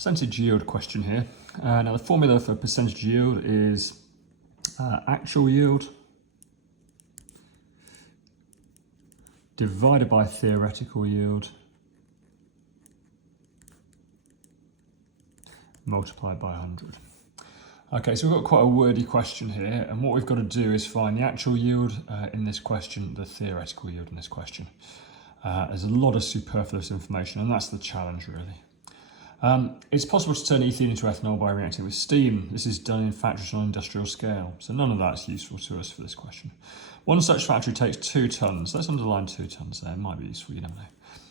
Percentage yield question here. Now the formula for percentage yield is actual yield divided by theoretical yield multiplied by 100. Okay, so we've got quite a wordy question here, and what we've got to do is find the actual yield in this question, the theoretical yield in this question. There's a lot of superfluous information, and that's the challenge really. It's possible to turn ethene into ethanol by reacting with steam. This is done in factories on an industrial scale, so none of that's useful to us for this question. One such factory takes 2 tonnes. Let's underline 2 tonnes there, it might be useful, you never know.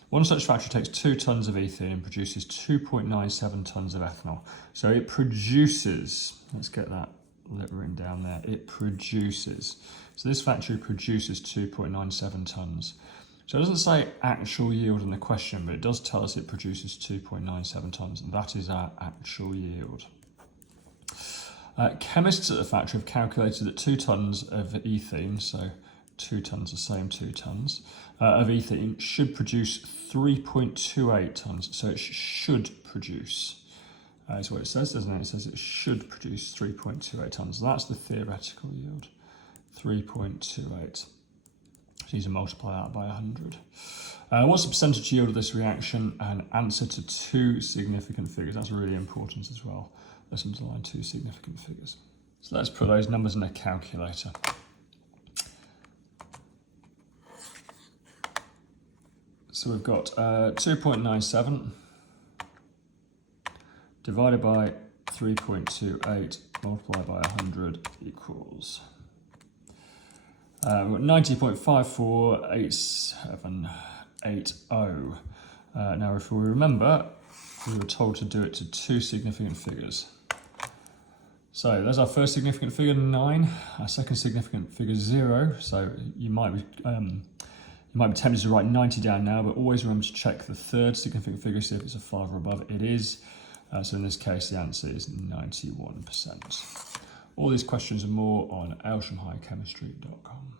One such factory takes 2 tonnes of ethene and produces 2.97 tonnes of ethanol. So it produces, let's get that written down there, it produces. So this factory produces 2.97 tonnes. So it doesn't say actual yield in the question, but it does tell us it produces 2.97 tonnes, and that is our actual yield. Chemists at the factory have calculated that 2 tonnes of ethene, so 2 tonnes, the same 2 tonnes, of ethene should produce 3.28 tonnes. So it should produce, is what it says, doesn't it? It says it should produce 3.28 tonnes. So that's the theoretical yield, 3.28. So you need to multiply that by 100. What's the percentage yield of this reaction? And answer to 2 significant figures. That's really important as well. Let's underline 2 significant figures. So let's put those numbers in a calculator. So we've got 2.97 divided by 3.28 multiplied by 100 equals... we've got 90.548780. Now, if we remember, we were told to do it to 2 significant figures. So there's our first significant figure, 9. Our second significant figure, 0. So you might be tempted to write 90 down now, but always remember to check the third significant figure, see if it's a 5 or above. It is. So in this case, the answer is 91%. All these questions and more on ayleshamhighchemistry.com.